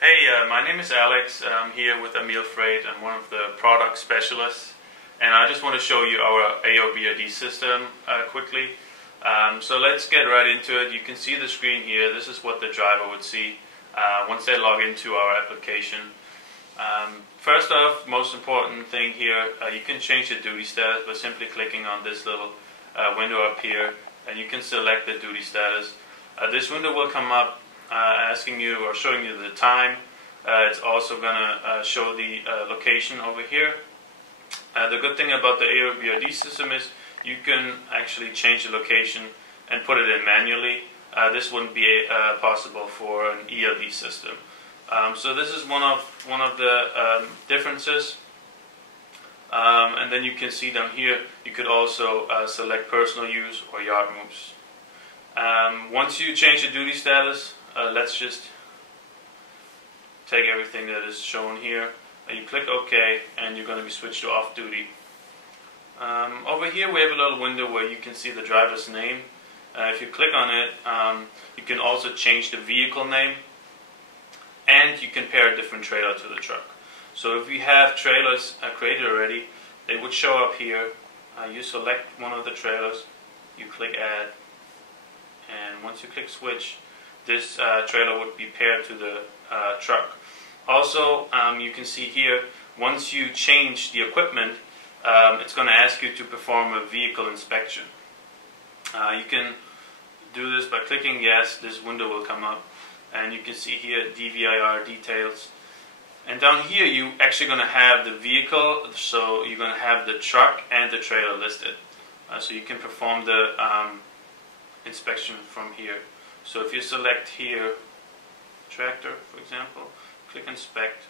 Hey, my name is Alex. I'm here with Amil Freight. I'm one of the product specialists, and I just want to show you our AOBRD system quickly. So let's get right into it. You can see the screen here. This is what the driver would see once they log into our application. First off, most important thing here, you can change the duty status by simply clicking on this little window up here, and you can select the duty status. This window will come up asking you or showing you the time. It's also going to show the location over here. The good thing about the AOBRD system is you can actually change the location and put it in manually. This wouldn't be possible for an ELD system. So this is one of the differences. And then you can see down here you could also select personal use or yard moves. Once you change the duty status, let's just take everything that is shown here. You click OK, and you're going to be switched to off duty. Over here we have a little window where you can see the driver's name. If you click on it, you can also change the vehicle name, and you can pair a different trailer to the truck. So if we have trailers created already, they would show up here. You select one of the trailers, you click add, and once you click switch, this trailer would be paired to the truck. Also, you can see here, once you change the equipment, it's going to ask you to perform a vehicle inspection. You can do this by clicking yes. This window will come up, and you can see here DVIR details. And down here you're actually going to have the vehicle, so you're going to have the truck and the trailer listed. So you can perform the inspection from here. So if you select here tractor, for example, click inspect,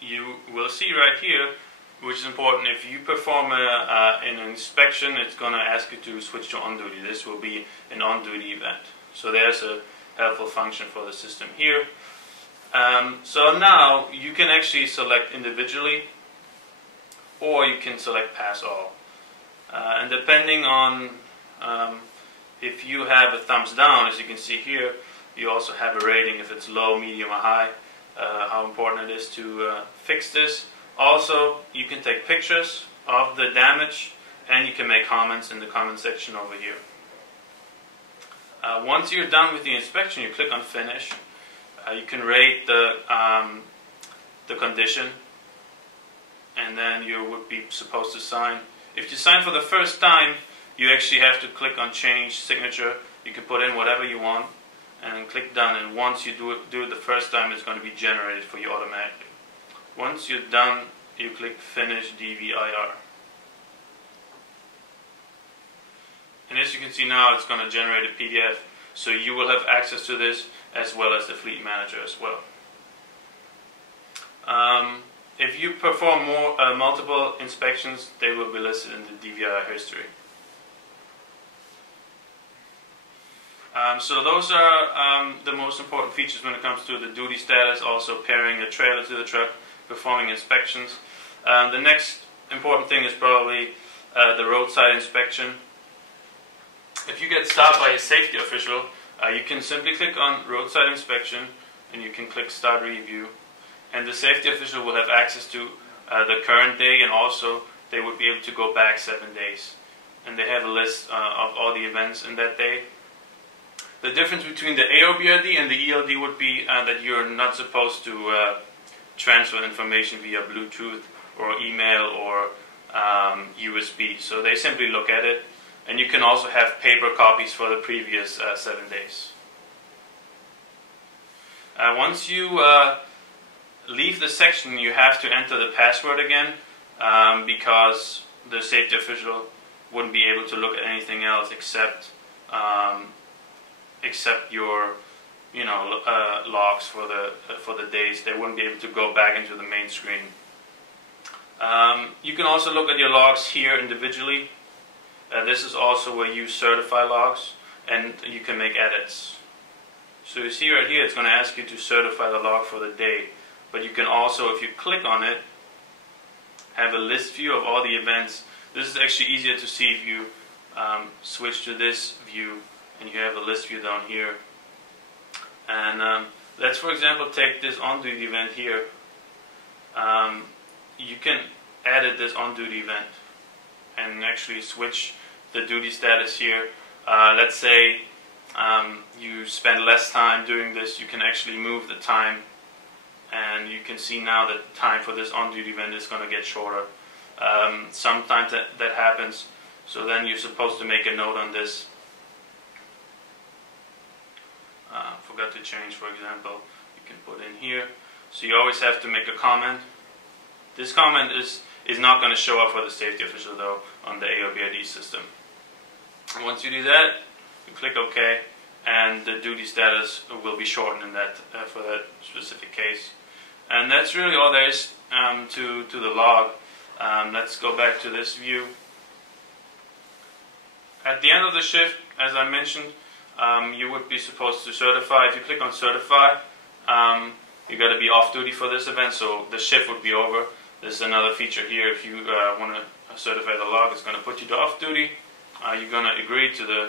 you will see right here, which is important, if you perform an inspection, it's going to ask you to switch to on duty. This will be an on duty event. So there's a helpful function for the system here. So now you can actually select individually, or you can select pass all. And depending on if you have a thumbs down, as you can see here, you also have a rating if it's low, medium, or high, how important it is to fix this. Also, you can take pictures of the damage, and you can make comments in the comment section over here. Once you're done with the inspection, you click on finish. You can rate the condition, and then you would be supposed to sign. If you sign for the first time, you actually have to click on change signature. You can put in whatever you want and click done, and once you do it the first time, it's going to be generated for you automatically. Once you're done, you click finish DVIR. And as you can see now, it's going to generate a PDF, so you will have access to this as well as the fleet manager as well. If you perform multiple inspections, they will be listed in the DVIR history. So those are the most important features when it comes to the duty status, also pairing a trailer to the truck, performing inspections. The next important thing is probably the roadside inspection. If you get stopped by a safety official, you can simply click on roadside inspection, and you can click start review, and the safety official will have access to the current day, and also they would be able to go back 7 days, and they have a list of all the events in that day. The difference between the AOBRD and the ELD would be that you're not supposed to transfer information via Bluetooth or email or USB. So they simply look at it, and you can also have paper copies for the previous 7 days. Once you leave the section, you have to enter the password again, because the safety official wouldn't be able to look at anything else except your logs for the days. They wouldn't be able to go back into the main screen. You can also look at your logs here individually. This is also where you certify logs, and you can make edits. So you see right here, it's going to ask you to certify the log for the day, but you can also, if you click on it, have a list view of all the events. This is actually easier to see if you switch to this view, and you have a list view down here. And let's for example take this on-duty event here. You can edit this on-duty event and actually switch the duty status here. Let's say you spend less time doing this, you can actually move the time, and you can see now that the time for this on-duty event is going to get shorter. Sometimes that happens, so then you're supposed to make a note on this. Forgot to change, for example, you can put in here. So you always have to make a comment. This comment is not going to show up for the safety official though on the AOBRD system. And once you do that, you click OK, and the duty status will be shortened in that for that specific case. And that's really all there is to the log. Let's go back to this view. At the end of the shift, as I mentioned, you would be supposed to certify. If you click on certify, you got to be off duty for this event, so the shift would be over. There's another feature here. If you want to certify the log, it's going to put you to off duty. You're going to agree to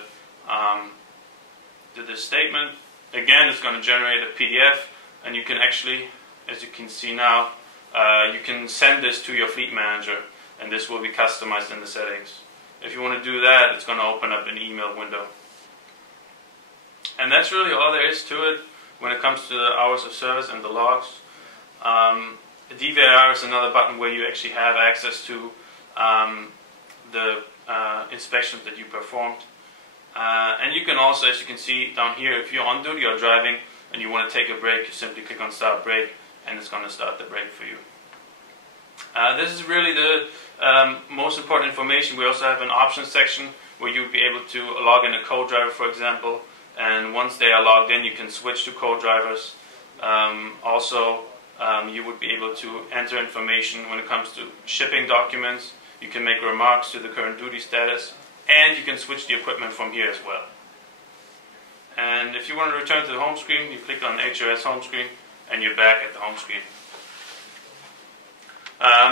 this statement. Again, it's going to generate a PDF, and you can actually, as you can see now, you can send this to your fleet manager, and this will be customized in the settings. If you want to do that, it's going to open up an email window. And that's really all there is to it when it comes to the hours of service and the logs. The DVIR is another button where you actually have access to the inspections that you performed. And you can also, as you can see down here, if you're on duty or driving and you want to take a break, you simply click on start break, and it's going to start the break for you. This is really the most important information. We also have an options section where you'll be able to log in a co-driver, for example, and once they are logged in, you can switch to co-drivers. You would be able to enter information when it comes to shipping documents. You can make remarks to the current duty status, and you can switch the equipment from here as well. And if you want to return to the home screen, you click on HOS home screen, and you're back at the home screen.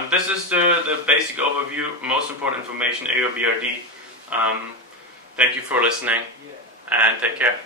This is the basic overview, most important information, AOBRD. Thank you for listening, and take care.